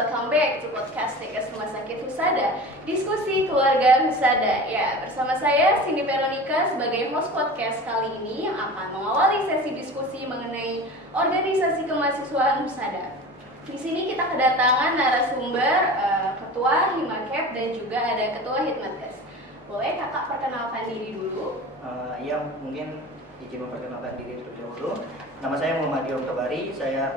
welcome back to podcast Tekes Rumah Sakit Husada, diskusi keluarga Husada. Ya, bersama saya Cindy Veronica sebagai host podcast kali ini yang akan mengawali sesi diskusi mengenai organisasi kemahasiswaan Husada. Di sini kita kedatangan narasumber Ketua Himakep dan juga ada Ketua Hitmatkes. Boleh kakak perkenalkan diri dulu? Ya, mungkin izin memperkenalkan diri terlebih dahulu. Nama saya Muhammad Yom Kabari. Saya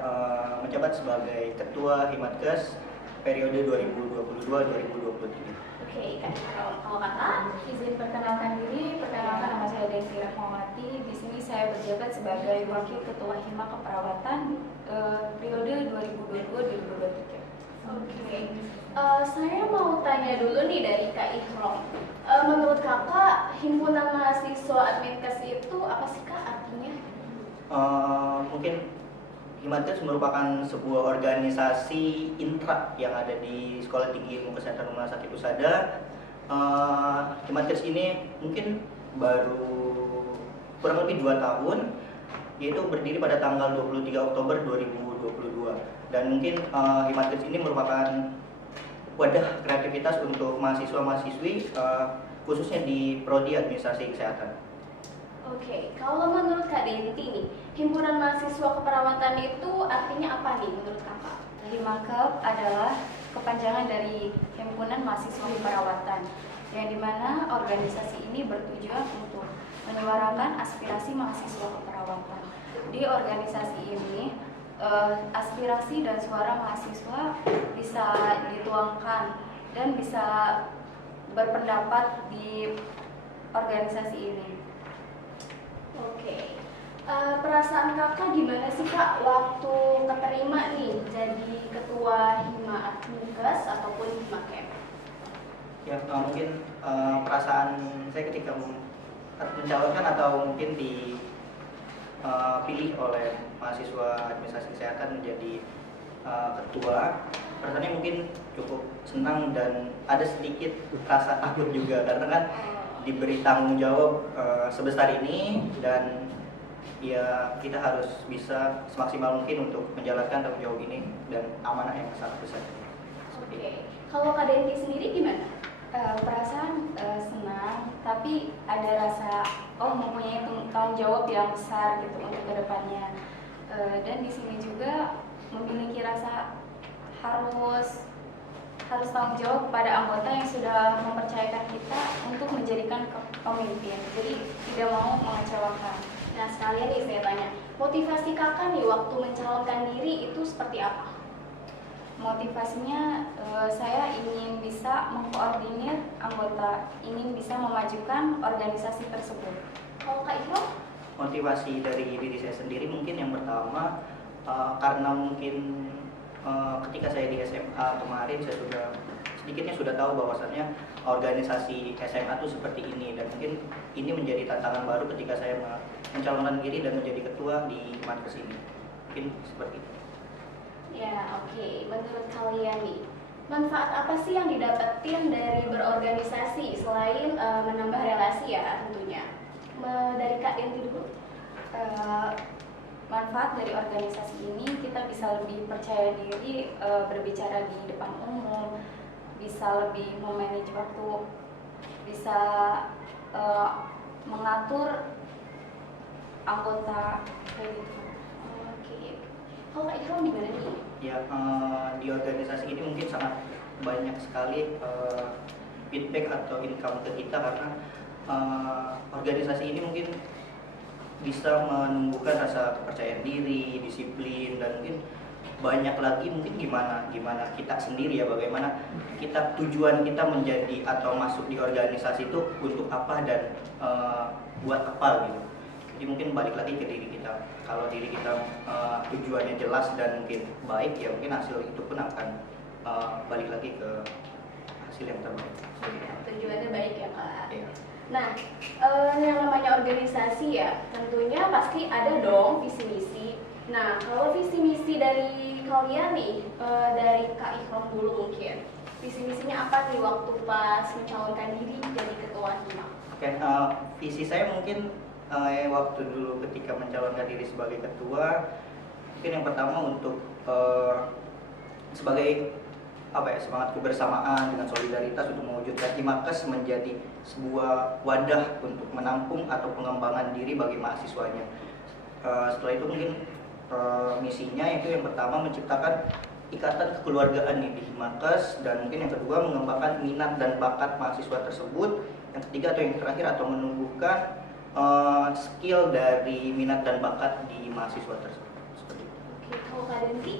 menjabat sebagai Ketua Himatkes periode 2022-2023. Oke, kalau kakak Izin perkenalkan diri, perkenalkan nama saya Desi Rahmawati. Di sini saya berjabat sebagai Wakil Ketua Hima Keperawatan periode 2022-2023. Oke, saya mau tanya dulu nih dari Kak Ihrom. Menurut kakak, himpunan mahasiswa Adminkes itu apa sih kak artinya? Mungkin Himatkes merupakan sebuah organisasi intra yang ada di Sekolah Tinggi Ilmu Kesehatan Rumah Sakit Husada. Himatkes ini mungkin baru kurang lebih 2 tahun, yaitu berdiri pada tanggal 23 Oktober 2022. Dan mungkin Himatkes ini merupakan wadah kreativitas untuk mahasiswa-mahasiswi khususnya di Prodi Administrasi Kesehatan. Oke, kalau menurut Kak Denti nih, himpunan mahasiswa keperawatan itu artinya apa nih menurut kakak? Himakep adalah kepanjangan dari Himpunan Mahasiswa Keperawatan, yang dimana organisasi ini bertujuan untuk menyuarakan aspirasi mahasiswa keperawatan. Di organisasi ini, aspirasi dan suara mahasiswa bisa dituangkan dan bisa berpendapat di organisasi ini. Oke, perasaan kakak gimana sih kak waktu keterima nih jadi ketua Hima Adminkes ataupun Himakep? Ya, mungkin perasaan saya ketika mencalonkan atau mungkin dipilih oleh mahasiswa administrasi kesehatan menjadi ketua, perasaannya mungkin cukup senang dan ada sedikit rasa takut juga karena kan diberi tanggung jawab sebesar ini dan ya kita harus bisa semaksimal mungkin untuk menjalankan tanggung jawab ini dan amanah yang sangat besar. Oke, kalau Kak Denti sendiri gimana? Perasaan senang, tapi ada rasa mempunyai tanggung jawab yang besar gitu untuk kedepannya. Dan di sini juga memiliki rasa harus tanggung jawab kepada anggota yang sudah mempercayakan kita untuk menjadikan pemimpin. Jadi tidak mau mengecewakan. Nah sekalian nih saya tanya, motivasi kakak nih waktu mencalonkan diri itu seperti apa? Motivasinya saya ingin bisa mengkoordinir anggota, ingin bisa memajukan organisasi tersebut. Kalau Kak Ihrom? Motivasi dari diri saya sendiri mungkin yang pertama karena mungkin ketika saya di SMA kemarin saya sedikitnya sudah tahu bahwasannya organisasi SMA itu seperti ini dan mungkin ini menjadi tantangan baru ketika saya mencalonkan diri dan menjadi ketua di Himatkes ini. Mungkin seperti itu. Ya oke, menurut kalian nih, manfaat apa sih yang didapetin dari berorganisasi selain menambah relasi ya tentunya? Dari Kak Denti dulu. Manfaat dari organisasi ini kita bisa lebih percaya diri berbicara di depan umum, bisa lebih memanage waktu, bisa mengatur anggota kayak gitu. Oke, kalau Kak Ihrom gimana nih? Ya, di organisasi ini mungkin sangat banyak sekali feedback atau income ke kita karena organisasi ini mungkin bisa menumbuhkan rasa kepercayaan diri, disiplin, dan mungkin banyak lagi mungkin gimana kita sendiri ya, bagaimana kita tujuan kita menjadi atau masuk di organisasi itu untuk apa dan buat apa gitu. Jadi mungkin balik lagi ke diri kita. Kalau diri kita tujuannya jelas dan mungkin baik ya mungkin hasil itu pun akan balik lagi ke hasil yang terbaik. Tujuannya baik ya Kak. Iya. Nah, yang namanya organisasi ya, tentunya pasti ada dong visi misi. Nah, kalau visi misi dari kalian nih, dari Kak Ihrom dulu mungkin, visi misinya apa nih waktu pas mencalonkan diri jadi ketua Hima? Oke, visi saya mungkin waktu dulu ketika mencalonkan diri sebagai ketua, mungkin yang pertama untuk sebagai semangat kebersamaan dengan solidaritas untuk mewujudkan Himakes menjadi sebuah wadah untuk menampung atau pengembangan diri bagi mahasiswanya. Setelah itu mungkin misinya itu yang pertama menciptakan ikatan kekeluargaan nih di Himakes, dan mungkin yang kedua mengembangkan minat dan bakat mahasiswa tersebut, yang ketiga atau yang terakhir atau menumbuhkan skill dari minat dan bakat di mahasiswa tersebut. Seperti itu. Oke, kalau Kak Denti,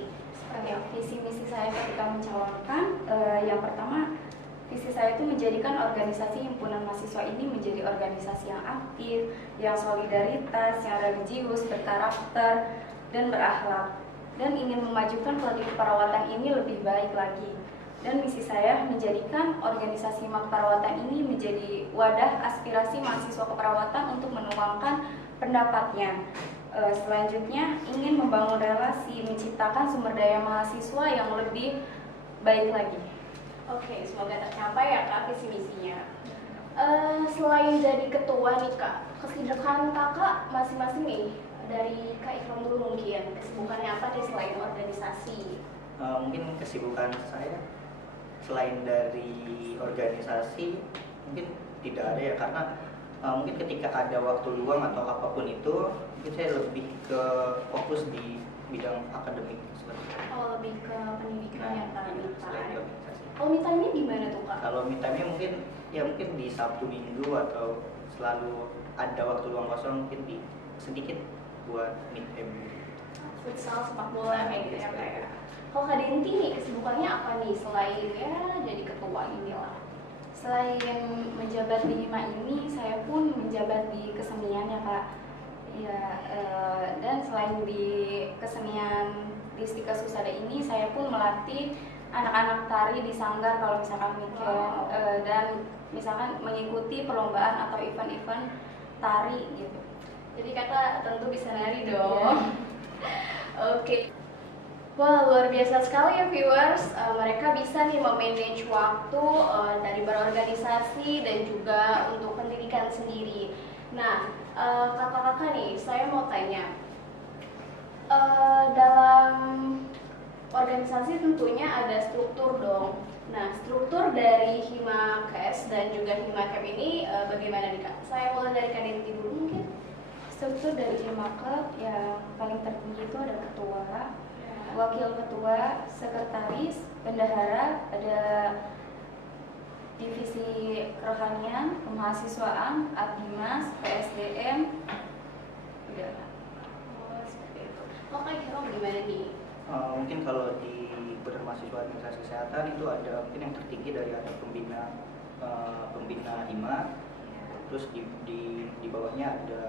Visi misi saya ketika mencalonkan, yang pertama, visi saya itu menjadikan organisasi himpunan mahasiswa ini menjadi organisasi yang aktif, yang solidaritas, yang religius, berkarakter, dan berakhlak, dan ingin memajukan kualitas keperawatan ini lebih baik lagi. Dan misi saya menjadikan organisasi Himak Perawatan ini menjadi wadah aspirasi mahasiswa keperawatan untuk menuangkan pendapatnya. Selanjutnya ingin membangun relasi, menciptakan sumber daya mahasiswa yang lebih baik lagi. oke, semoga tercapai ya Kak visi misinya. Selain jadi ketua nih Kak, kesibukan Kakak masing-masing nih, dari Kak Ikram dulu mungkin, kesibukannya apa nih selain organisasi? Mungkin kesibukan saya selain dari organisasi mungkin tidak ada ya, karena mungkin ketika ada waktu luang atau apapun itu mungkin saya lebih ke fokus di bidang akademik seperti itu. Oh, lebih ke pendidikan ya Kak, me Selain di time. organisasi. Oh, me time-nya gimana tuh Kak? Kalau me time-nya mungkin di Sabtu Minggu atau selalu ada waktu luang kosong, mungkin di sedikit buat me time. Futsal, sepak bola kayak gitu ya Kak ya. Kalau Kak Denti nih, kesibukannya apa nih selain ya jadi ketua inilah? Selain menjabat di Hima ini, saya pun menjabat di kesenian ya Kak. Ya, dan selain di kesenian Distika Susada ini, saya pun melatih anak-anak tari di sanggar kalau misalkan weekend, dan misalkan mengikuti perlombaan atau event-event tari gitu. Jadi kakak tentu bisa nari dong. Oke. Wah, luar biasa sekali ya viewers. Mereka bisa nih memanage waktu dari berorganisasi dan juga untuk pendidikan sendiri. Nah, kakak-kakak nih, saya mau tanya. Dalam organisasi tentunya ada struktur dong. Nah, struktur dari Himakes dan juga Himakep ini bagaimana nih Kak? Saya mulai dari Kak Denti dulu mungkin. Struktur dari Himakep yang paling tertinggi itu ada ketua, wakil ketua, sekretaris, bendahara, ada divisi kerohanian, kemahasiswaan, Abdimas, PSDM, udah. Oh, seperti itu. Kok Kak Hero gimana nih? Mungkin kalau di Badan Mahasiswa Administrasi Kesehatan itu ada mungkin yang tertinggi dari ada pembina Hima, terus di bawahnya ada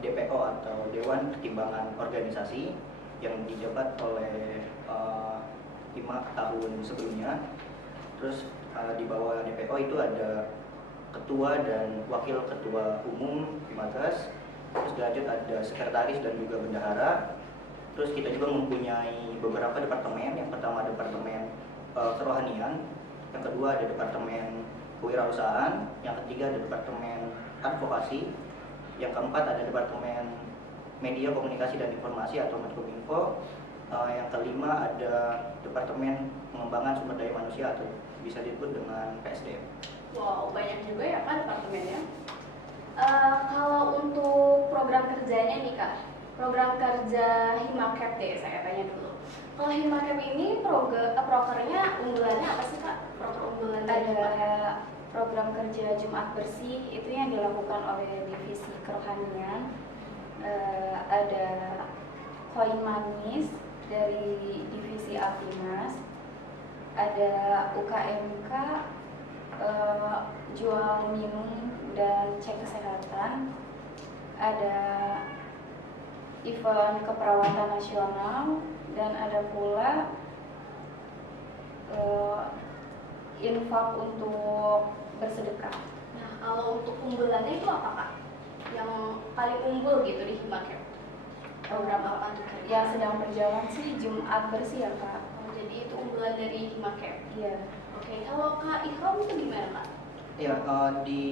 DPO atau Dewan Pertimbangan Organisasi yang dijabat oleh Hima tahun sebelumnya. Terus di bawah DPO itu ada ketua dan wakil ketua umum Himakes. Terus dilanjut ada sekretaris dan juga bendahara. Terus kita juga mempunyai beberapa departemen. Yang pertama departemen kerohanian, yang kedua ada departemen kewirausahaan, yang ketiga ada departemen advokasi, yang keempat ada departemen media komunikasi dan informasi atau Medkominfo, yang kelima ada departemen pengembangan sumber daya manusia atau bisa disebut dengan PSDM. Wow, banyak juga ya Kak departemennya. Kalau untuk program kerjanya nih Kak, program kerja Himakep deh saya tanya dulu. Kalau Himakep ini prokernya unggulannya apa sih Kak? Proker unggulan dari Himakep? Ada program kerja Jumat Bersih, itu yang dilakukan oleh divisi kerohanian. Ada koin manis dari divisi Abdimas, ada UKMK, jual minum dan cek kesehatan, ada event keperawatan nasional, dan ada pula infak untuk bersedekah. Nah, kalau untuk unggulannya itu apa Kak? Yang paling unggul gitu di Himakep? Program apa tuh Kak? Yang sedang berjalan sih Jumat Bersih ya Kak. Oh, jadi itu unggulan dari Himakep. Iya. Oke, kalau Kak Ikram itu gimana Kak? Ya, di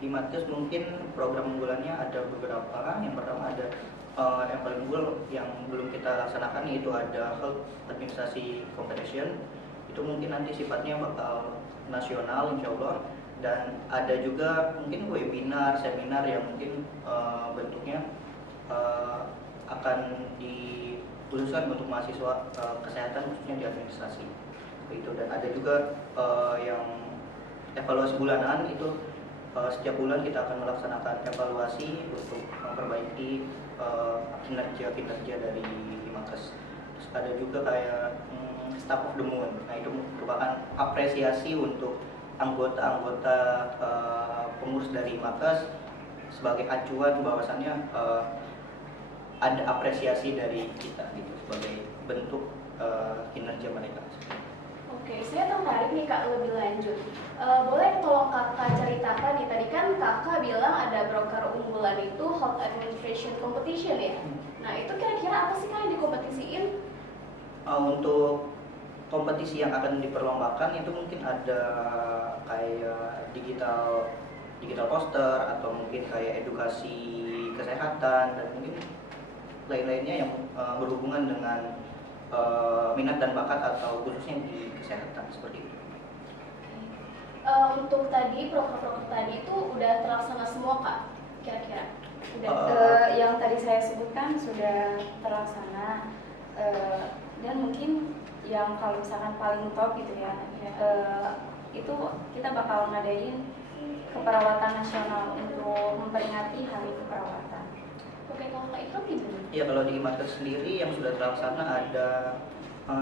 Himakes mungkin program unggulannya ada beberapa. Yang pertama ada yang paling unggul yang belum kita laksanakan, yaitu ada Health Administrasi Competition. itu mungkin nanti sifatnya bakal nasional insya Allah, dan ada juga mungkin webinar, seminar yang mungkin bentuknya akan dikhususkan untuk mahasiswa kesehatan khususnya di administrasi itu. Dan ada juga yang evaluasi bulanan itu, setiap bulan kita akan melaksanakan evaluasi untuk memperbaiki kinerja dari Himakes. Terus ada juga kayak Staff of the Moon. Nah, itu merupakan apresiasi untuk anggota-anggota pengurus dari Himakes sebagai acuan bahwasannya ada apresiasi dari kita gitu sebagai bentuk kinerja mereka. Oke, saya tertarik nih Kak lebih lanjut. Boleh tolong Kakak ceritakan nih, tadi kan Kakak bilang ada broker unggulan itu Hot Administration Competition ya? Nah itu kira-kira apa sih Kak yang dikompetisiin? Untuk kompetisi yang akan diperlombakan itu mungkin ada kayak digital poster atau mungkin kayak edukasi kesehatan dan mungkin lain-lainnya yang berhubungan dengan minat dan bakat atau khususnya di kesehatan seperti itu. Untuk tadi proker-proker tadi itu udah terlaksana semua Kak? Kira-kira? Yang tadi saya sebutkan sudah terlaksana, dan mungkin yang kalau misalkan paling top gitu ya, itu kita bakal ngadain keperawatan nasional untuk memperingati Hari Keperawatan. Oke, kalau Kak Ikram gimana? Ya, kalau di Himakes sendiri yang sudah terlaksana ada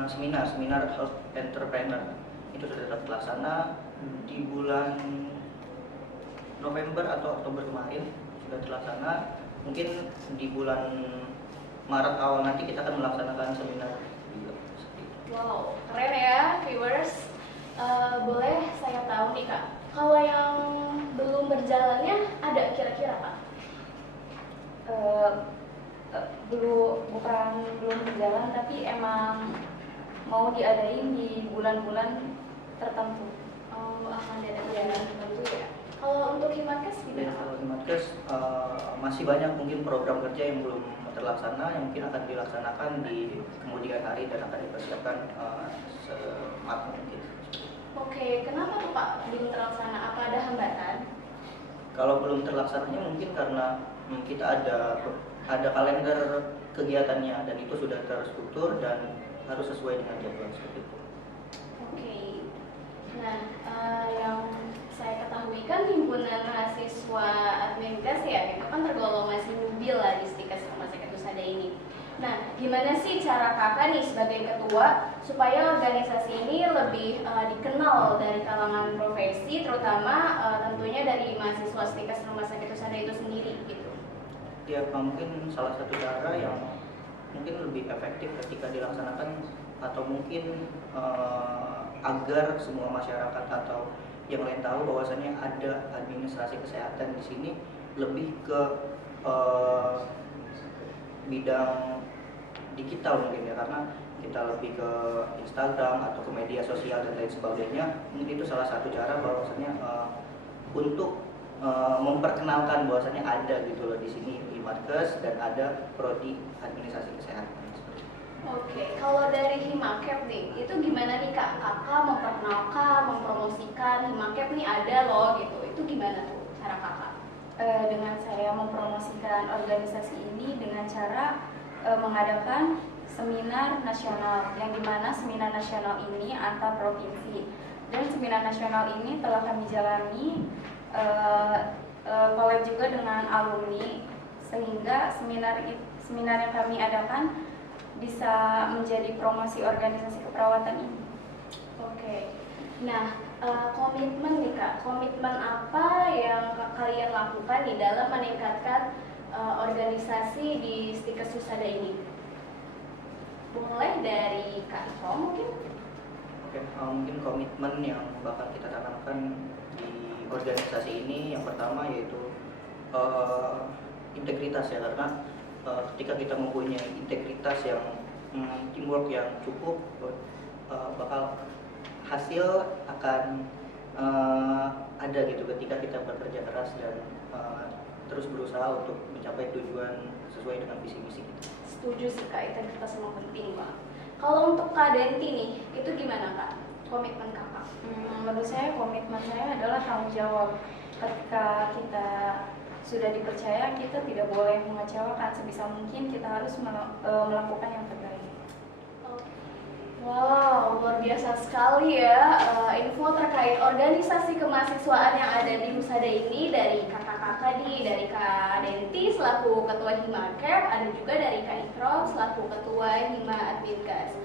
seminar Health Entrepreneur. Itu sudah terlaksana di bulan November atau Oktober kemarin sudah terlaksana. Mungkin di bulan Maret awal nanti kita akan melaksanakan seminar juga. Wow, keren ya viewers. Boleh saya tahu nih Kak, kalau yang belum berjalannya ada kira-kira Kak? Belum berjalan, tapi emang mau diadain di bulan-bulan tertentu. Akan ada bulan tertentu ya. Kalau untuk Himakes Ya, gimana Kak? kalau Himakes masih banyak mungkin program kerja yang belum terlaksana, yang mungkin akan dilaksanakan di kemudian hari dan akan dipersiapkan sematang mungkin. Oke, kenapa tuh Pak belum terlaksana? Apa ada hambatan? Kalau belum terlaksananya mungkin karena kita ada kalender kegiatannya dan itu sudah terstruktur dan harus sesuai dengan jadwal seperti itu. Oke. Nah, yang saya ketahui kan himpunan mahasiswa Adminkes ya, itu kan tergolong masih nubil lah di Stikes Rumah Sakit Husada ini. Nah, gimana sih cara Kakak nih sebagai ketua supaya organisasi ini lebih dikenal dari kalangan profesi, terutama tentunya dari mahasiswa Stikes Rumah Sakit Husada itu sendiri gitu? Ya, mungkin salah satu cara yang mungkin lebih efektif ketika dilaksanakan atau mungkin agar semua masyarakat atau yang lain tahu bahwasannya ada administrasi kesehatan di sini, lebih ke bidang digital mungkin ya, karena kita lebih ke Instagram atau ke media sosial dan lain sebagainya. Mungkin itu salah satu cara bahwasannya untuk memperkenalkan bahwasannya ada gitu loh di sini Himakes dan ada prodi administrasi kesehatan. Oke, kalau dari Himakep nih, itu gimana nih Kak? Kakak memperkenalkan, mempromosikan Himakep nih ada loh gitu. Itu gimana tuh cara Kakak? Dengan saya mempromosikan organisasi ini dengan cara mengadakan seminar nasional, yang dimana seminar nasional ini antar provinsi, dan seminar nasional ini telah kami jalani collab juga dengan alumni, sehingga seminar yang kami adakan bisa menjadi promosi organisasi keperawatan ini. Oke, nah komitmen nih Kak, komitmen apa yang kalian lakukan di dalam meningkatkan organisasi di Stikes Husada ini? Mulai dari Kak Iko mungkin? Oke, mungkin komitmen yang bakal kita tanamkan di organisasi ini yang pertama yaitu integritas ya, karena ketika kita mempunyai integritas yang teamwork yang cukup, bakal hasil akan ada gitu ketika kita bekerja keras dan terus berusaha untuk mencapai tujuan sesuai dengan visi misi kita. Setuju sih Kak, integritas memang penting Pak. Kalau untuk Kak Denti nih, itu gimana Kak? komitmen kakak? Menurut saya komitmen saya adalah tanggung jawab. Ketika kita sudah dipercaya, kita tidak boleh mengecewakan. Sebisa mungkin kita harus melakukan yang terbaik. Wow, luar biasa sekali ya info terkait organisasi kemahasiswaan yang ada di Husada ini dari kakak-kakak nih, dari Kak Denti selaku Ketua Hima Cap, ada juga dari Kak Ikrom selaku Ketua Hima Adminkas.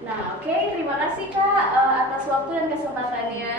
Nah, oke, terima kasih Kak atas waktu dan kesempatannya